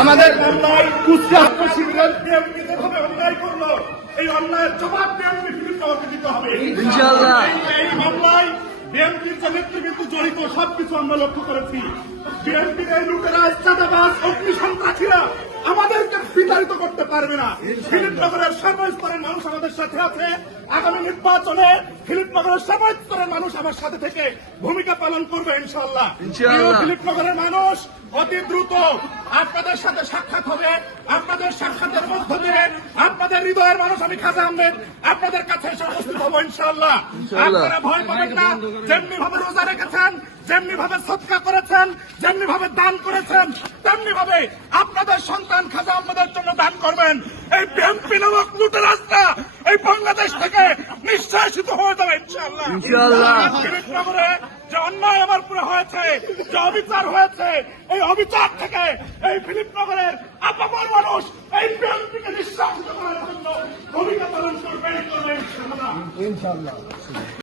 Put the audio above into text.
আমাদের অন্যায় করলো, এই অন্যায়ের জবাব বিএনপি ফিলিপকে দিতে হবে ইনশাআল্লাহ। এই মামলায় বিএনপির যে নেতৃবৃন্দ জড়িত সবকিছু আমরা লক্ষ্য করেছি। বিএনপির এই লুটেরা, চাঁদাবাজ, অগ্নি সন্ত্রাসীরা আমাদেরকে বিতাড়িত করতে পারবে না। ফিলিপনগরের সর্বস্তরের মানুষ আমাদের সাথে আছে। আগামী নির্বাচনে ফিলিপনগরের সর্বস্তরের মানুষ আমার সাথে থেকে ভূমিকা পালন করবে ইনশাআল্লাহ। ফিলিপনগরের মানুষ অতি দ্রুত আপনাদের সাথে সাক্ষাৎ হবে। আপনাদের সাক্ষাতের মধ্য দিয়ে আপনাদের হৃদয়ের মানুষ আমি খাজা আহমেদ আপনাদের কাছে এসে উপস্থিত হবো ইনশাআল্লাহ। আপনারা ভয় পাবেন না। যেমনি ভাবে রোজা রেখেছেন, যেমনি ভাবে সদকা করেছেন, যেমনি ভাবে দান করেছেন, তেমনি ভাবে আপনাদের সন্তান খাজা আহমেদের জন্য দান করবেন। এই বিএনপি নামক লুটের রাস্তা এই বাংলাদেশ থেকে নিঃশ্বাসিত হয়ে যাবে ইনশাআল্লাহ। ফিলিপনগরে যে অন্যায় আমার পুরো হয়েছে, যে অবিচার হয়েছে, এই অবিচার থেকে এই ফিলিপনগরের আপামর মানুষ এই বিএনপিকে নিঃশ্বাসিত করার জন্য ভূমিকা পালন করবে ইনশাআল্লাহ।